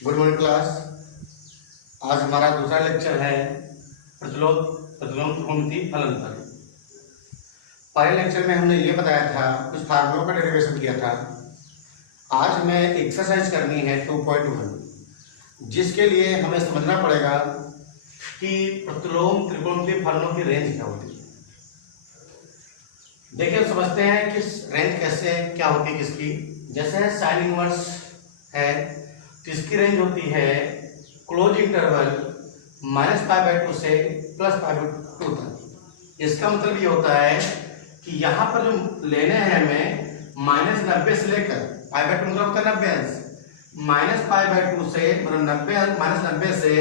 Good morning class. आज हमारा दूसरा लेक्चर है प्रतिलोम त्रिकोणमिति फलन पर। पहले लेक्चर में हमने ये बताया था, कुछ फार्मूलों का डेरिवेशन किया था। आज हमें एक्सरसाइज करनी है 2.1, जिसके लिए हमें समझना पड़ेगा कि प्रतिलोम त्रिकोणमिति फलनों की रेंज क्या होती है। देखिए समझते हैं कि रेंज कैसे क्या होती है किसकी। जैसे साइन इनवर्स है तो इसकी रेंज होती है क्लोज इंटरवल -π/2 से +π/2 तक। इसका मतलब ये होता है कि यहाँ पर जो लेने हैं हमें -90 से लेकर π/2 मतलब होता है 90 अंश, -π/2 से मतलब 90 से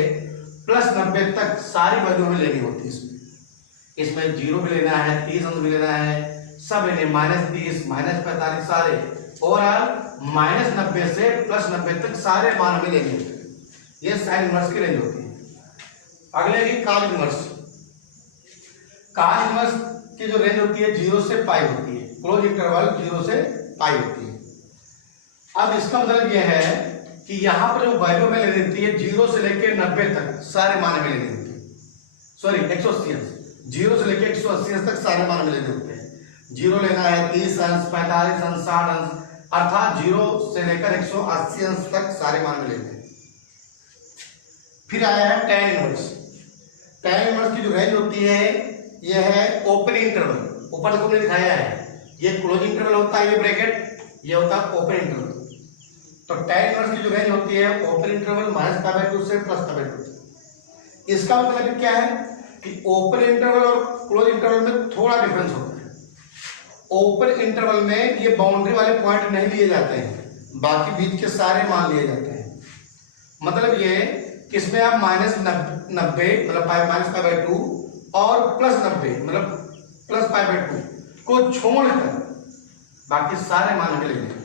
+90 तक सारी वैल्यू हमें लेनी होती है। इसमें 0 भी लेना है, 30 अंश भी लेना है, सब लेने -30 -45 सारे ओवरऑल -90 से +90 तक सारे मान हमें लेने होते हैं। ये साइन इनवर्स की रेंज होती है। अगले की कॉस इनवर्स। कॉस इनवर्स की जो रेंज होती है 0 से π होती है, क्लोज इंटरवल 0 से π होती है। अब इसका मतलब यह है कि यहाँ पर जो वैल्यू में लेनी होती है 0 से लेकर 90 तक सारे मान में लेने होते हैं। सॉरी 180 अंश, 0 से लेकर 180 अंश तक सारे मान में लेने होते हैं। 0 लेना है 30 अंश, 45 अंश, 60 अंश, अर्थात 0 से लेकर 180 अंश तक सारे मान में लेते हैं। फिर आया है tan इनवर्स। tan इनवर्स की जो रेंज होती है यह है ओपन इंटरवल। ऊपर देखो हमने दिखाया है, ये क्लोज इंटरवल होता है, ये ब्रैकेट, ये होता है ओपन इंटरवल। तो tan इनवर्स की जो रेंज होती है ओपन इंटरवल -π/2 से +π/2। इसका मतलब क्या है कि ओपन इंटरवल और क्लोज इंटरवल में थोड़ा डिफरेंस होता है। ओपन इंटरवल में ये बाउंड्री वाले पॉइंट नहीं लिए जाते हैं, बाकी बीच के सारे मान लिए जाते हैं। मतलब ये कि इसमें आप -90 मतलब -π/2 और +90 मतलब +π/2 को छोड़कर बाकी सारे मान हमें लेने हैं।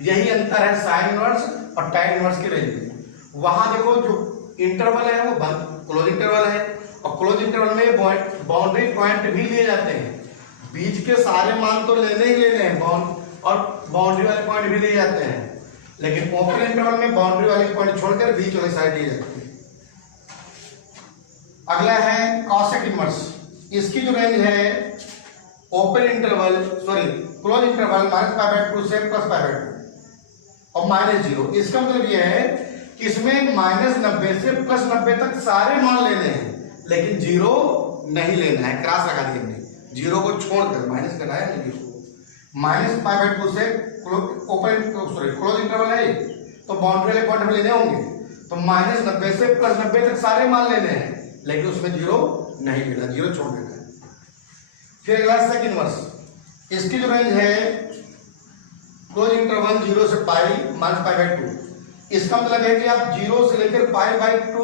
यही अंतर है साइन इनवर्स और tan इनवर्स की रेंज में। वहां देखो जो इंटरवल है वो क्लोज इंटरवल है, और क्लोज इंटरवल में बाउंड्री पॉइंट भी लिए जाते हैं। बीच के सारे मान तो लेने ही लेने हैं, और बाउंड्री वाले पॉइंट भी लिए जाते हैं, लेकिन ओपन इंटरवल में बाउंड्री वाले पॉइंट छोड़कर बीच वाली साइड लिए जाती है। अगला है कॉसेक इनवर्स। इसकी जो रेंज है ओपन इंटरवल क्लोज इंटरवल -π/2 से +π/2 और -0। इसका मतलब यह है कि इसमें -90 से +90 तक सारे मान लेने हैं, लेकिन 0 नहीं लेना है। क्रॉस लगा दिया हमने, 0 को छोड़कर माइनस कराया है। -π/2 से क्लोज इंटरवल है तो बाउंड्री वाले पॉइंट में लेने होंगे, तो -90 से +90 तक सारे मान लेने हैं, लेकिन उसमें 0 नहीं लेना, 0 छोड़ देना है। फिर अगला सेक इनवर्स। इसकी जो रेंज है क्लोज इंटरवल 0 से π -π/2। इसका मतलब है कि आप 0 से लेकर π/2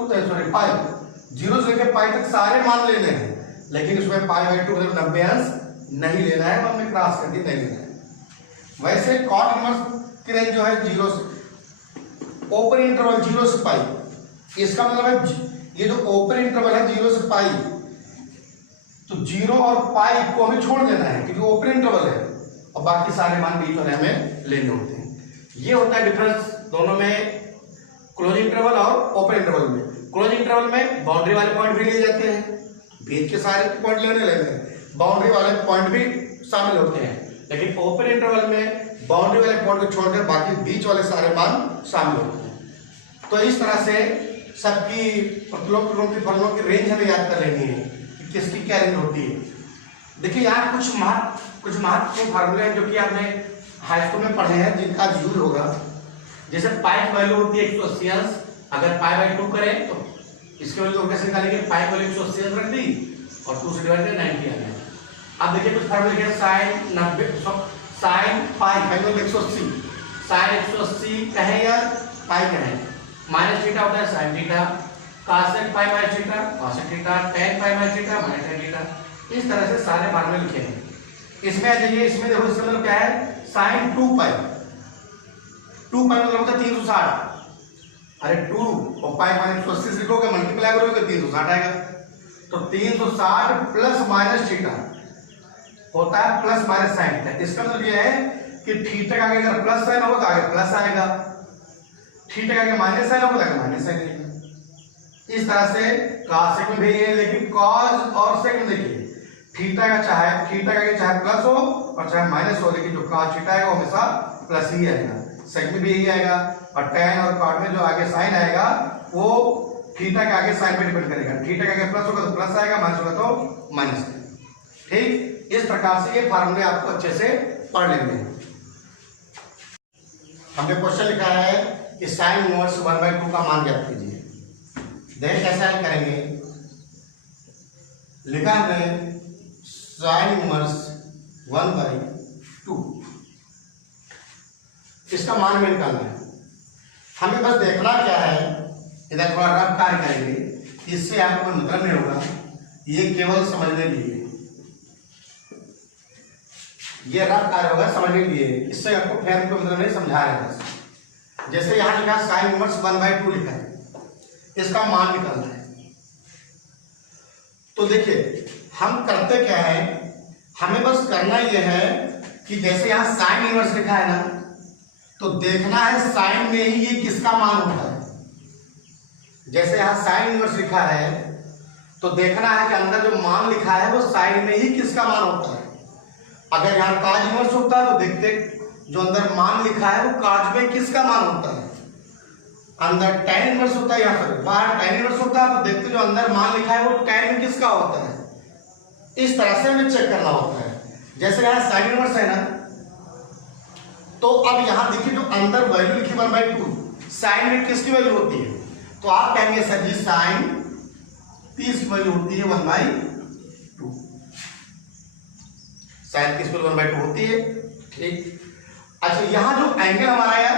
0 से लेकर π तक सारे मान लेने हैं, लेकिन उसमें π/2 मतलब 90 अंश नहीं लेना है, हमने क्रॉस करके नहीं लेना है। वैसे कॉट इनवर्स की रेंज जो है 0 से ओपन इंटरवल 0 से π। इसका मतलब है ये जो ओपन इंटरवल है 0 से π, तो 0 और π को हमें छोड़ देना है क्योंकि ओपन इंटरवल है, और बाकी सारे मान बीच वाले हमें लेने होते हैं। ये होता है डिफरेंस दोनों में, क्लोज इंटरवल और ओपन इंटरवल में। क्लोज इंटरवल में बाउंड्री वाले पॉइंट भी लिए जाते हैं, बीच के सारे पॉइंट लेने हैं, बाउंड्री वाले पॉइंट भी शामिल होते हैं, लेकिन ओपन इंटरवल में बाउंड्री वाले पॉइंट को छोड़कर बाकी बीच वाले सारे मान शामिल होते हैं। तो इस तरह से सबकी प्रतिलोम त्रिकोणमिति फलनों की रेंज हमें याद कर लेनी है कि किसकी क्या रेंज होती है। देखिए यहाँ कुछ महत्वपूर्ण फार्मूले हैं जो कि आपने हाई स्कूल में पढ़े हैं, जिनका यूज होगा। जैसे पाई की वैल्यू होती है 180 अंश, अगर π/2 करें तो इसके वैल्यू कैसे निकालेंगे, पाई की वैल्यू 180 अंश रख दी और 2 से डिवाइड करके 90 आ गया। अब देखिए कुछ फार्मूले लिखे साइन पाई 180, साइन 180 कहें या पाई कहें, माइनस थीटा होता है sine theta, cosec pi minus theta cosec theta, tan pi minus theta minus tan theta. इस तरह से सारे फार्मूले लिखे हैं। इसमें आ जाइए, इसमें देखो इसका मतलब क्या है, साइन 2π मतलब होता है 360। अरे 2 और पाई माइनस 180 से लिखोगे, मल्टीप्लाई करोगे 360 आएगा। तो 360 प्लस माइनस थीटा होता है प्लस माइनस साइन थीटा। इसका मतलब यह है कि थीटा का अगर प्लस साइन होगा तो आगे प्लस आएगा, थीटा का आगे माइनस साइन होगा, माइनस साइन रहेगा। इस तरह से cos sec में भी है, लेकिन cos और sec में देखिए थीटा का चाहे प्लस हो और चाहे माइनस हो, लेकिन जो cos थीटा है वो हमेशा प्लस ही आएगा। sec में भी यही आएगा, और tan और cot में जो आगे साइन आएगा वो थीटा के आगे साइन पे डिपेंड करेगा। थीटा के आगे प्लस होगा तो प्लस आएगा, माइनस होगा तो माइनस आएगा। ठीक, इस प्रकार से ये फार्मूले आपको अच्छे से पढ़ लेंगे। हमने क्वेश्चन लिखा है कि साइन इनवर्स 1/2 का मान ज्ञात कीजिए। देखें कैसे हल करेंगे। लिखा है साइन इनवर्स 1/2, इसका मान में निकालना है। हमें बस देखना क्या है, इधर थोड़ा रफ कार्य करेंगे, इससे आपको कोई मतलब नहीं होगा, ये केवल समझने के लिए, ये रफ कार्य होगा समझने के लिए, इससे आपको फिर कोई मतलब नहीं, समझा रहे हैं बस। जैसे यहां लिखा साइन इनवर्स 1/2 लिखा है, इसका मान निकालना है। तो देखिए हम करते क्या है, हमें बस करना यह है कि जैसे यहां साइन इनवर्स लिखा है ना, तो देखना है साइन में ही ये किसका मान होता है। जैसे यहां साइन इनवर्स लिखा है तो देखना है कि अंदर जो मान लिखा है वो साइन में ही किसका मान होता है। अगर यहां काज इनवर्स होता है तो देखते जो अंदर मान लिखा है वो काज में किसका मान होता है। अंदर tan इनवर्स होता है, यहां पर बाहर tan इनवर्स होता है, तो देखते जो अंदर मान लिखा है वो tan में किसका होता है। इस तरह से हमें चेक करना होता है। जैसे यहां साइन इनवर्स है ना, तो अब यहां देखिए जो अंदर वैल्यू लिखी 1/2, साइन में किसकी वैल्यू होती है, तो आप कहेंगे सर जी साइन 30 की वैल्यू होती है 1/2। साइन किस वैल्यू 1/2 होती है। ठीक, अच्छा यहां जो एंगल हमारा है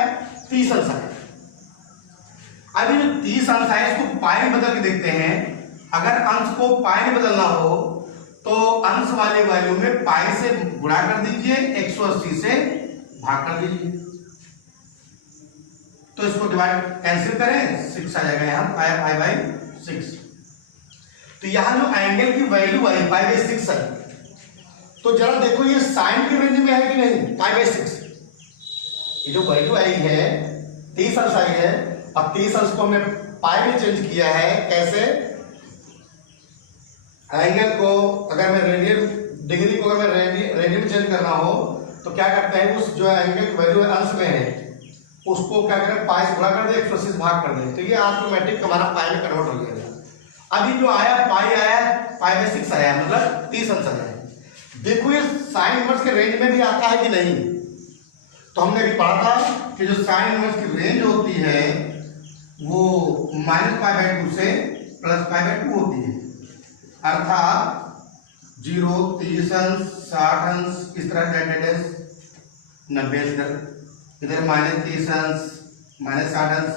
30 अंश है। अभी जो 30 अंश है इसको पाई में बदल के देखते हैं। अगर अंश को पाई में बदलना हो तो अंश वाले वैल्यू में पाई से गुणा कर दीजिए, 180 से भाग कर दीजिए, तो इसको डिवाइड कैंसिल करें, 6 आ जाएगा यहां पाई/6। तो यहां जो एंगल की वैल्यू आई पाई/6 है, तो जरा देखो ये साइन की रेंज में है कि नहीं। पाई/6 ये जो वैल्यू आई है 30 अंश आई है, अब 30 अंश को हमने पाई में चेंज किया है। कैसे, एंगल को अगर मैं रेडियन डिग्री को अगर मैं रेडियन में चेंज करना हो तो क्या करते हैं, उस जो एंगल की वैल्यू अंश में है उसको क्या करें, पाई से गुणा कर दे, 180 भाग कर दे, तो ये ऑटोमेटिक हमारा पाई में कन्वर्ट हो जाएगा। अभी जो आया पाई आया पाई/6 आया, मतलब 30 अंश आया। देखो ये साइन इनवर्स के रेंज में भी आता है कि नहीं। तो हमने भी पढ़ा था कि जो साइन इनवर्स की रेंज होती है वो -π/2 से +π/2 होती है, अर्थात 0, 30 अंश, 60 अंश, इस तरह -90 इधर -30 अंश, -60 अंश,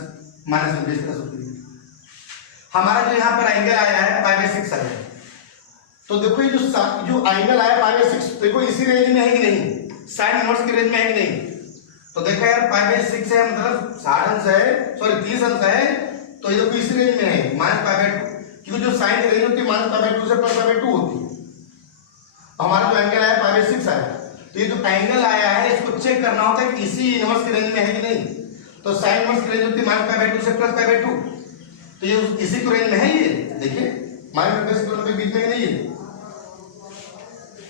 -90 इस तरह से। हमारा जो यहाँ पर एंगल आया है π/6 आया है, तो देखो ये जो एंगल आया π/6, देखो इसी रेंज में है कि नहीं, साइन इनवर्स की रेंज में है कि नहीं। तो देखा यार π/6 है, मतलब 60 अंश है, सॉरी 30 अंश है, तो ये देखो इसी रेंज में है -π/2, क्योंकि जो साइन की रेंज होती है -π/2 से +π/2 होती है। हमारा जो एंगल आया π/6 आया, तो ये जो एंगल आया है इसको चेक करना होता है कि इसी इनवर्स की रेंज में है कि नहीं। तो साइन इनवर्स की रेंज होती है -π/2 से +π/2, तो ये इसी की रेंज में है। ये देखिए -π/2 दोनों के बीच में नहीं है,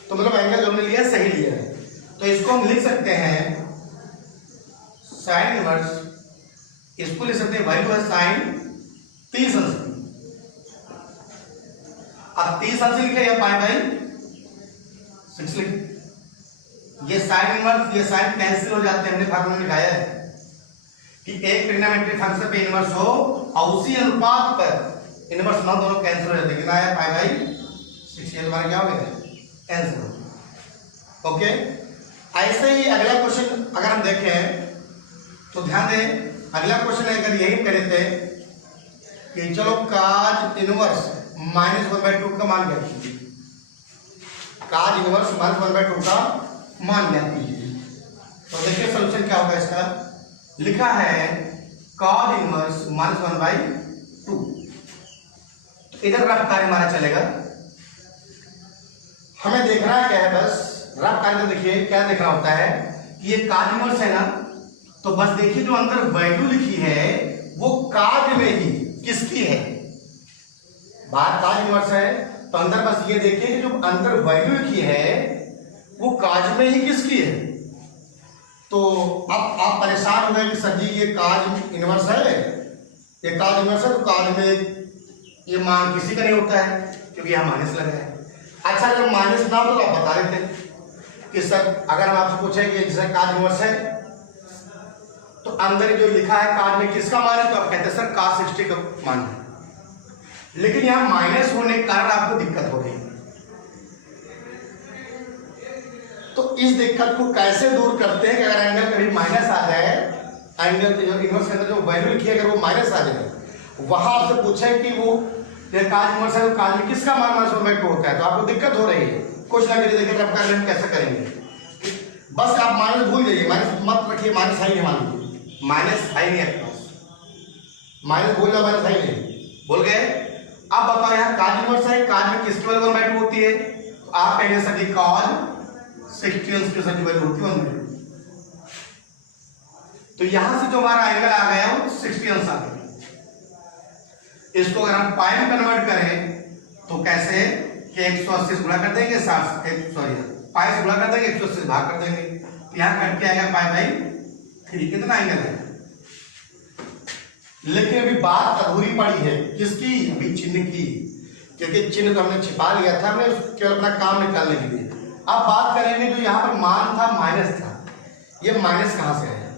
तो मतलब एंगल जो हमने लिया सही लिया है। तो इसको हम लिख सकते हैं साइन इनवर्स, इसको लिख सकते हैं वैल्यू है साइन 30 अंश। अब 30 अंश लिखे या π/6 लिखे, ये साइन इनवर्स ये साइन कैंसिल हो जाते हैं। हमने फार्मूला में लिखाया है कि एक ट्रिग्नोमेट्रिक फंक्शन पे इनवर्स हो और उसी अनुपात पर इनवर्स ना दोनों कैंसिल हो जाते हैं। कितना आया π/6, ये तुम्हारा क्या हो गया, कैंसिल। ओके, ऐसे ही अगला क्वेश्चन अगर हम देखें तो ध्यान दें, अगला क्वेश्चन अगर यही करे थे कि चलो काज इनवर्स -1/2 का मान ज्ञात कीजिए, काज इनवर्स -1/2 का मान ज्ञात कीजिए। तो देखिए सॉल्यूशन क्या होगा इसका। लिखा है cos इनवर्स -1/2, इधर रफ कार्य हमारा चलेगा। हमें देखना क्या है, बस रफ कार्य देखिए क्या देखना होता है कि ये cos इनवर्स है ना, तो बस देखिए जो अंदर वैल्यू लिखी है वो काज में ही किसकी है, बात काज इनवर्स है, तो अंदर बस ये देखिए कि जो अंदर वैल्यू लिखी है वो काज में ही किसकी है। तो अब आप परेशान हो गए कि सर जी ये काज इनवर्स है, ये काज इनवर्स है, तो काज में ये मान किसी का नहीं होता है क्योंकि यहाँ माइनस लगा है। अच्छा अगर माइनस ना हो तो आप बता देते कि सर अगर हम आपसे पूछें कि जैसे काज इनवर्स है तो अंदर जो लिखा है काज में किसका मान है, तो आप कहते हैं सर cos 60 का मान है। लेकिन यहां माइनस होने के कारण आपको दिक्कत हो रही है, तो इस दिक्कत को कैसे दूर करते हैं कि अगर एंगल कभी माइनस आ जाए, एंगल जो इनवर्स के अंदर जो वैल्यू लिखी है अगर वो माइनस आ जाए, वहां आपसे पूछे कि वो ये काज इनवर्स है तो काज में किसका मान -1/2 होता है, तो आपको दिक्कत हो रही है। कुछ ना करिए, देखिए अब हम कैसे करेंगे, बस आप माइनस भूल जाइए, माइनस मत रखिए, माइनस है ही नहीं, मान लीजिए माइनस है ही नहीं आपके पास, माइनस भूल जाओ, माइनस है ही नहीं, भूल गए। अब बताओ यहाँ काज इनवर्स है, काज में किसकी वैल्यू 1/2 होती है, तो आप कहेंगे सर जी cos 60 की सर वैल्यू होती है 1/2। तो यहां से जो हमारा एंगल आ गया वो 60 आ गया। इसको अगर हम पाई में कन्वर्ट करें तो कैसे कि 180 से गुणा कर देंगे, 60 सॉरी पाई से गुणा कर देंगे, 180 से भाग कर देंगे, तो यहाँ कट के आएगा π/3। कितना एंगल है, लेकिन अभी बात अधूरी पड़ी है किसकी, अभी चिन्ह की, क्योंकि चिन्ह तो हमने छिपा लिया था, हमने केवल अपना काम निकालने के लिए। अब बात करेंगे जो यहाँ पर मान था माइनस था, ये माइनस कहाँ से आया,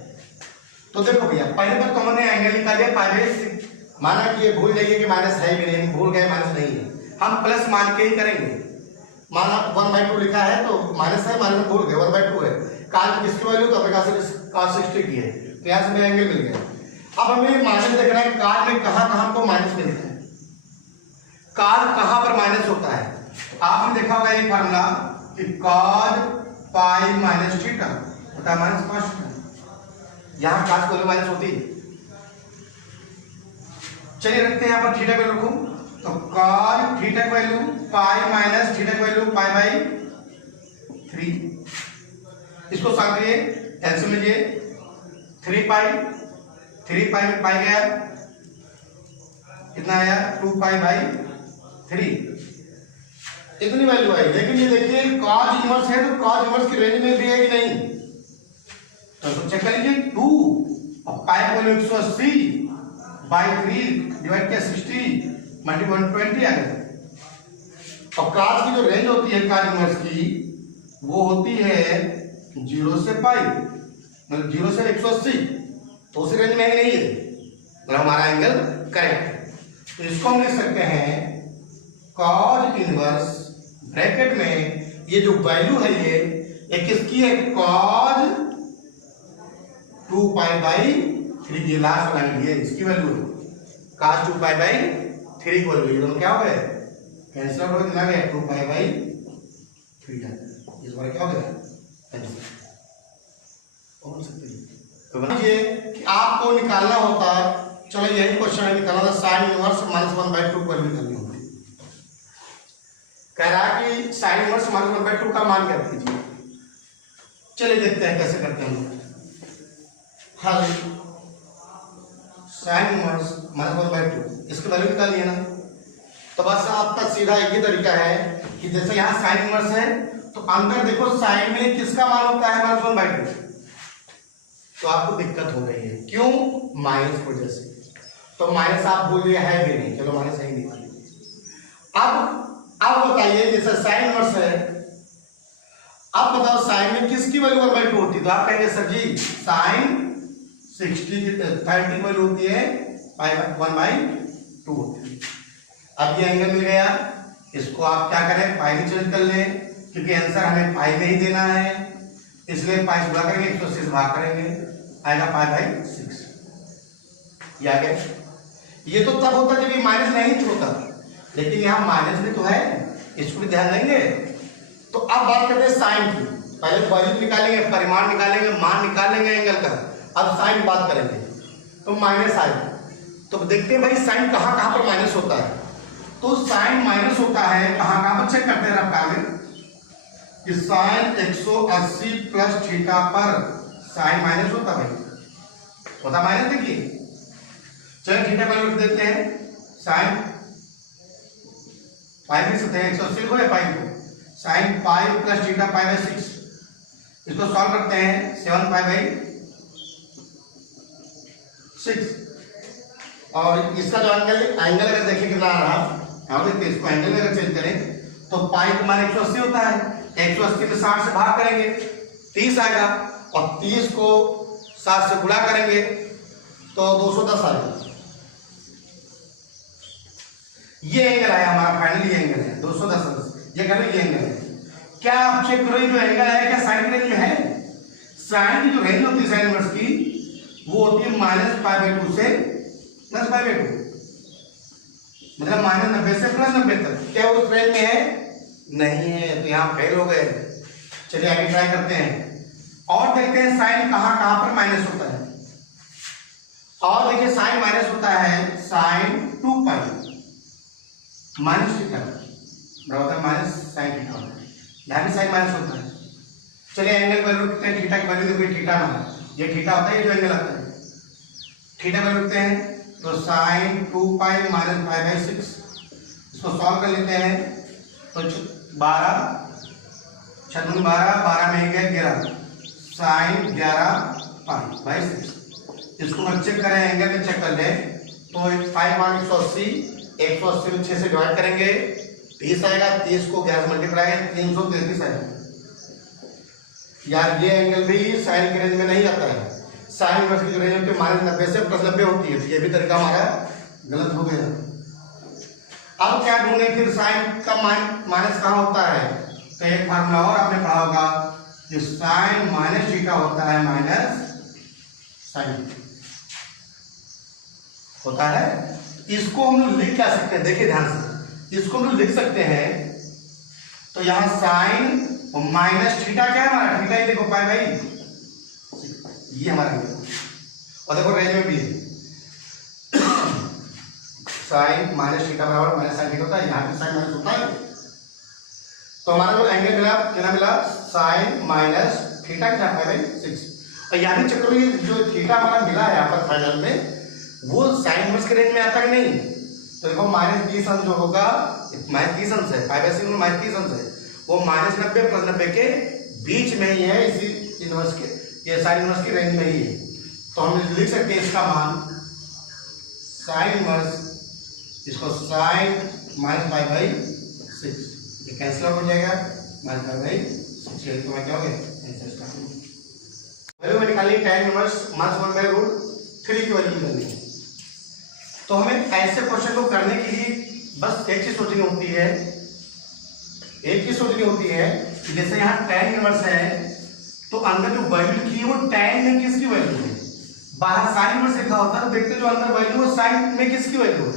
तो देखो भैया पहले बार तो हमने एंगल निकाल लिया π/6, माना कि ये भूल जाइए कि माइनस है भी नहीं, भूल गए माइनस नहीं है, हम प्लस मान के ही करेंगे। माना 1/2 लिखा है तो माइनस है, माइनस भूल गए 1/2 है, काज में किसकी वैल्यू, तो अपने cos 60 की है, तो यहाँ से मेरा एंगल मिल गया। अब हमें माइनस देखना है काज में कहाँ कहाँ हमको माइनस मिलता है, काज कहाँ पर माइनस होता है। आपने देखा होगा ये फार्मूला कि cos π - थीटा होता है -cos थीटा, यहाँ काज की वैल्यू माइनस होती है। चलिए रखते हैं यहाँ पर थीटा को रखूं, तो cos थीटा की वैल्यू π - थीटा की वैल्यू π/3, इसको सॉल्व करिए, एलसीएम लीजिए, 3 पाई में पाई गया, कितना आया 2π/3, इतनी वैल्यू आई। लेकिन ये देखिए cos इनवर्स है तो cos इनवर्स की रेंज में भी है कि नहीं, तो चेक कर लीजिए, 2 और पाई की वैल्यू 180/3 डिवाइड किया 60 मल्टीप्लाई 120 आ गया। और काज की जो रेंज होती है काज इनवर्स की वो होती है 0 से पाई, मतलब 0 से 180, तो उसी रेंज में नहीं है, मतलब हमारा एंगल करेक्ट है। तो इसको हम लिख सकते हैं cos इनवर्स ब्रैकेट में ये जो वैल्यू है ये किसकी है, cos 2π/3 की लास्ट लाइन है, इसकी वैल्यू है cos 2π/3 की वैल्यू, दोनों क्या हो गए कैंसिल हो गए, 2π/3 जाता है, इस बार क्या हो गया कैंसिल हो सकते हैं। तो बताइए कि आपको निकालना होता, चलो यही क्वेश्चन है, निकालना था sin इनवर्स -1/2 पर निकालनी होती, कह रहा है कि sin इनवर्स -1/2 का मान ज्ञात कीजिए। चलिए देखते हैं कैसे करते हैं हल। sin इनवर्स -1/2 इसकी वैल्यू निकाल लिया ना, तो बस आपका सीधा एक ही तरीका है कि जैसे यहाँ sin इनवर्स है तो अंदर देखो sin में किसका मान होता है -1/2, तो आपको दिक्कत हो रही है, क्यों, माइनस की वजह से, तो माइनस आप बोल रहे है भी नहीं, चलो माइनस है ही नहीं। अब बताइए जैसे sin इनवर्स है, अब बताओ sin में किसकी वैल्यू 1/2 होती है, तो आप कहेंगे सर जी sin 30 वैल्यू होती है 1/2 होती है। अब ये एंगल मिल गया, इसको आप क्या करें पाई में चेंज कर लें, क्योंकि आंसर हमें पाई में ही देना है, इसलिए पाई से गुणा करेंगे, 180 से भाग करेंगे, आएगा π/6, ये आ गया। ये तो तब होता जब ये माइनस नहीं होता, लेकिन यहाँ माइनस भी तो है, इसको भी ध्यान देंगे। तो अब बात करते हैं साइन की, पहले वैल्यू निकालेंगे, परिमाण निकालेंगे, मान निकाल लेंगे एंगल का, अब साइन की बात करेंगे। तो माइनस आए, तो देखते हैं भाई साइन कहाँ कहाँ पर माइनस होता है, तो साइन माइनस होता है कहाँ पर, चेक करते हैं रफ्तार में कि साइन 180 प्लस थीटा पर साइन माइनस होता है, होता माइनस, देखिए चलो थीटा वैल्यू लिख देते हैं, साइन पाई लिख सकते हैं 180 को या पाई को, sine pi plus theta pi by 6, इसको सॉल्व करते हैं 7 पाई बाई 6, और इसका जो एंगल अगर देखें कितना आ रहा, यहाँ देखते इसको एंगल में अगर चेंज करें तो पाई का मान 180 होता है, 180 में 60 से भाग करेंगे 30 आएगा, और 30 को 60 से गुणा करेंगे तो 210 आएगा। ये एंगल है हमारा, फाइनली एंगल है 210, ये करें ये एंगल है। क्या आप चेक करो जो एंगल है क्या साइन की रेंज में है? साइन की जो रेंज होती है साइन इनवर्स की वो होती है -π/2 से +π/2, मतलब -90 से +90 तक। क्या उस रेंज में है? नहीं है, तो यहां फेल हो गए। चलिए आगे ट्राई करते हैं और देखते हैं साइन कहां कहां पर माइनस होता है। और देखिए साइन माइनस होता है साइन 2π माइनस थीटा बराबर माइनस साइन थीटा होता है, यहां भी साइन माइनस होता है। चलिए एंगल वैल्यू लिखते हैं, थीटा की वैल्यू देखो, थीटा माना ये थीटा होता है, ये जो एंगल आता है थीटा वैल्यू लिखते हैं तो साइन 2π माइनस π/6, इसको सॉल्व कर लेते हैं तो 12 6 12 12 में 11 साइन 11π/6, इसको हम चेक करें एंगल में चेक कर ले तो 5 मान 180, 180 में 6 से डिवाइड करेंगे 30 आएगा, 30 को 11 से मल्टीप्लाई करेंगे 333 आएगा। यार ये एंगल भी साइन के रेंज में नहीं आता है, साइन इनवर्स की जो रेंज होती है -90 से +90 होती है, तो ये भी तरीका हमारा गलत हो गया। अब क्या ढूंढे फिर साइन का माइनस कहाँ होता है? तो एक फार्मूला और आपने पढ़ा होगा कि साइन माइनस थीटा होता है माइनस साइन होता है। इसको हम लोग लिख क्या सकते हैं, देखिए ध्यान से, इसको हम लोग लिख सकते हैं तो यहां साइन और माइनस थीटा क्या है हमारा, थीटा ही देखो पाई भाई, ये हमारा और देखो रेंज में भी है साइन माइनस थीटा बराबर माइनस साइन थीटा होता है, यहाँ पे साइन माइनस होता है। तो हमारा जो एंगल मिला कितना मिला, साइन माइनस थीटा क्या है भाई 6, और यहाँ पे चक्कर में जो थीटा हमारा मिला है यहाँ पर फाइनल में वो साइन इनवर्स के रेंज में आता है नहीं। तो देखो -30 अंश जो होगा -30 अंश है, π/6 में -30 अंश है, वो -90 +90 के बीच में ही है, इसी इनवर्स के ये साइन इनवर्स की रेंज में ही है। तो हम लिख सकते हैं इसका मान साइन इनवर्स, इसको साइन -π/6, ये कैंसिल हो जाएगा -π/6, ये तो क्या हो गया वैल्यू निकालनी tan इनवर्स -1/√3 की वैल्यू निकालनी है। तो हमें ऐसे क्वेश्चन को करने के लिए बस एक चीज सोचनी होती है, एक चीज सोचनी होती है कि जैसे यहाँ tan इनवर्स है तो अंदर जो वैल्यू लिखी है वो tan में किसकी वैल्यू है, बाहर साइन इनवर्स लिखा होता है तो देखते जो अंदर वैल्यू वो साइन में किसकी वैल्यू है,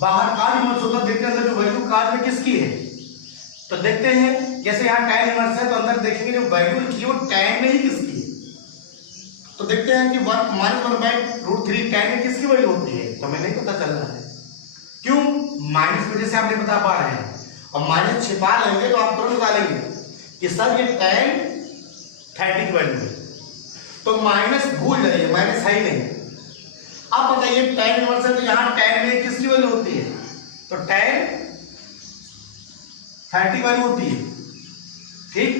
बाहर cos इनवर्स होता है देखते अंदर जो वैल्यू cos में किसकी है। तो देखते हैं जैसे यहाँ tan इनवर्स है तो अंदर देखेंगे जो वैल्यू लिखी है वो tan में ही किसकी है। तो देखते हैं कि -1/√3 tan में किसकी वैल्यू होती है, तो हमें नहीं पता चल रहा है, क्यों, माइनस वजह से आप नहीं बता पा रहे हैं, और माइनस छिपा लेंगे तो आप तुरंत बता लेंगे कि सर ये tan 30 की वैल्यू है, तो माइनस भूल जाइए, माइनस है ही नहीं। अब बताइए tan इनवर्स है तो यहाँ tan में किसकी वैल्यू होती है, तो tan 30 वैल्यू होती है, ठीक।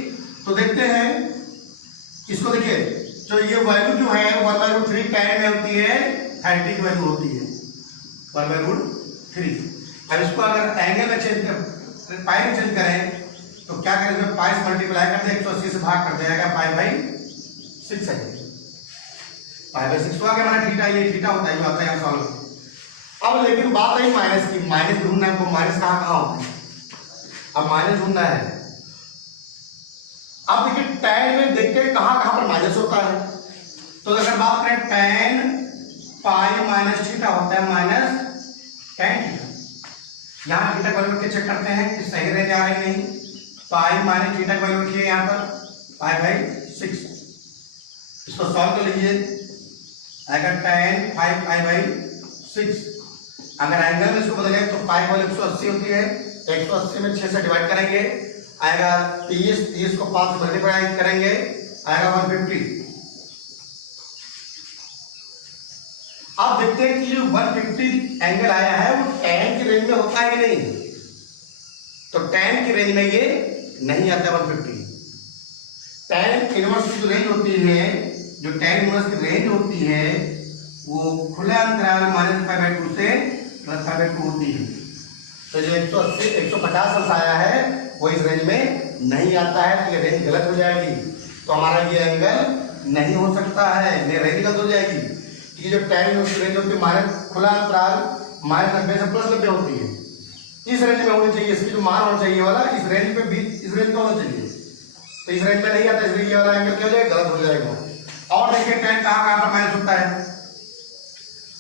तो देखते हैं इसको, देखिए तो ये वैल्यू जो है 1/√3 tan में होती है, 30 की वैल्यू होती है 1/√3। अब इसको अगर एंगल में चेंज पाई में चेंज करें तो क्या करेंगे, पाई से मल्टीप्लाई कर दे 180 से भाग कर देगा π/6 है, π/6 तो आ गया हमारा थीटा, ये थीटा होता है जो आता है यहाँ सॉल्व। अब लेकिन बात आई माइनस की, माइनस ढूंढना है, माइनस कहाँ कहाँ होता है, अब माइनस ढूंढना है। अब देखिए tan में देखते हैं कहां कहां पर माइनस होता है, तो अगर बात करें tan पाई माइनस थीटा होता है tan थीटा, यहां थीटा वैल्यू के चेक करते हैं कि सही रेंज आ रही नहीं, पाई माइनस थीटा वैल्यू लिखिए यहां पर π/6, इसको सॉल्व कर लीजिए आएगा tan 5π/6। अगर एंगल में इसको बदलें तो पाई वैल्यू 180 होती है, 180 में 6 से डिवाइड करेंगे आएगा 30 को 5 से मल्टीप्लाई करेंगे आएगा 150, अब देखते हैं कि जो 150 एंगल आया है वो tan की रेंज में होता है कि नहीं। तो tan की रेंज में ये नहीं आता 150। tan इनवर्स की जो रेंज होती है, जो tan इनवर्स की रेंज होती है वो खुला अंतराल -π/2 से +π/2 होती है। तो जो 180 150 अंश आया है वो इस रेंज में नहीं आता है, तो ये रेंज गलत हो जाएगी। तो हमारा ये एंगल नहीं हो सकता है, ये रेंज गलत हो जाएगी। कि जो tan इनवर्स की रेंज होती है माइनस खुला अंतराल -90 से +90 होती है, इस रेंज में होनी चाहिए। इसकी जो मान होना चाहिए वाला इस रेंज पे भी, इस रेंज का होना चाहिए। तो इस रेंज में नहीं आता, इसलिए ये वाला एंगल क्या हो जाएगा, गलत हो जाएगा। और देखिए tan कहाँ पर माइनस होता है,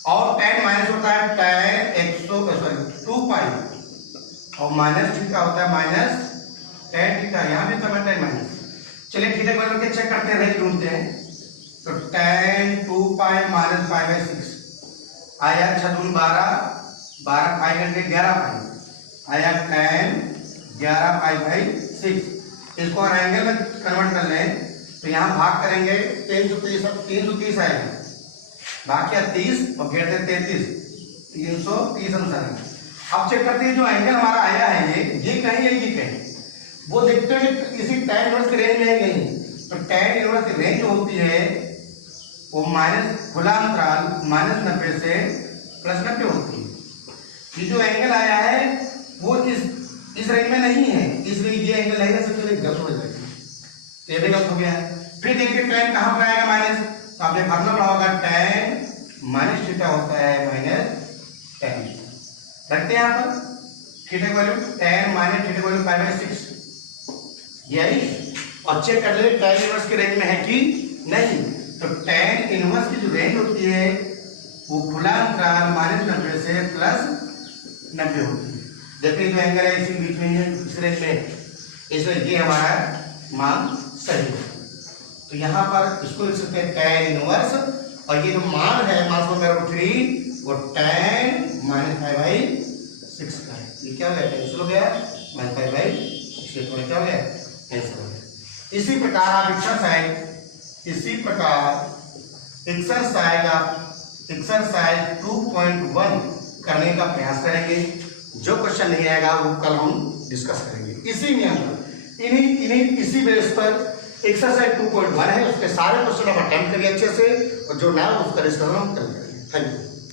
और tan माइनस होता है tan 2π, और माइनस थीटा होता है माइनस tan थीटा, यहाँ भी तो tan माइनस। चलिए थीटा को करके चेक करते हैं, रेंज ढूंढते हैं। तो tan 2π - π/6 आया 6 दूनी 12, 12 पाई करके 11 पाई आया tan 11π/6। इसको और एंगल में कन्वर्ट कर लें तो यहाँ भाग करेंगे 330 आएगा, भाग किया 30 और घेरते 33, 330 अंश आएगा। अब चेक करते हैं जो एंगल हमारा आया है ये कहीं है, ये कहीं, वो देखते हैं कि इसी tan इनवर्स की रेंज में है कहीं। तो tan इनवर्स की रेंज होती है वो माइनस खुला अंतराल -90 से +90 होती है। ये जो एंगल आया है वो इस रेंज में नहीं है, इसलिए ये एंगल नहीं है, सबसे गलत हो जाएगा। तो ये भी गलत हो गया है। फिर देखिए tan कहाँ पर आएगा माइनस, तो आपने भागना पड़ा होगा, tan माइनस थीटा होता है -tan। रखते हैं यहाँ पर थीटा की वैल्यू, tan माइनस थीटा की वैल्यू π/6 यही। और चेक कर ले tan इनवर्स की रेंज में है कि नहीं। तो tan इनवर्स की जो रेंज होती है वो खुला अंतराल -90 से +90 होती है। देखिए जो एंगल है इसी बीच में है, इस रेंज में, इसलिए ये हमारा मान सही है। तो यहाँ पर इसको लिख सकते हैं tan इनवर्स, और ये जो मान है -3 वो tan -π/6 का है। ये क्या हो गया, कैंसिल हो गया, -π/6 तो क्या हो गया, कैंसिल हो गया। इसी प्रकार आप एक्सरसाइज 2.1 करने का प्रयास करेंगे। जो क्वेश्चन नहीं आएगा वो कल हम डिस्कस करेंगे। इसी में हम इसी बेस पर एक्सरसाइज 2.1 है, उसके सारे क्वेश्चन आप अटेम्प्ट करिए अच्छे से, और जो ना उसका डिस्कशन हम कल करेंगे। Thank you.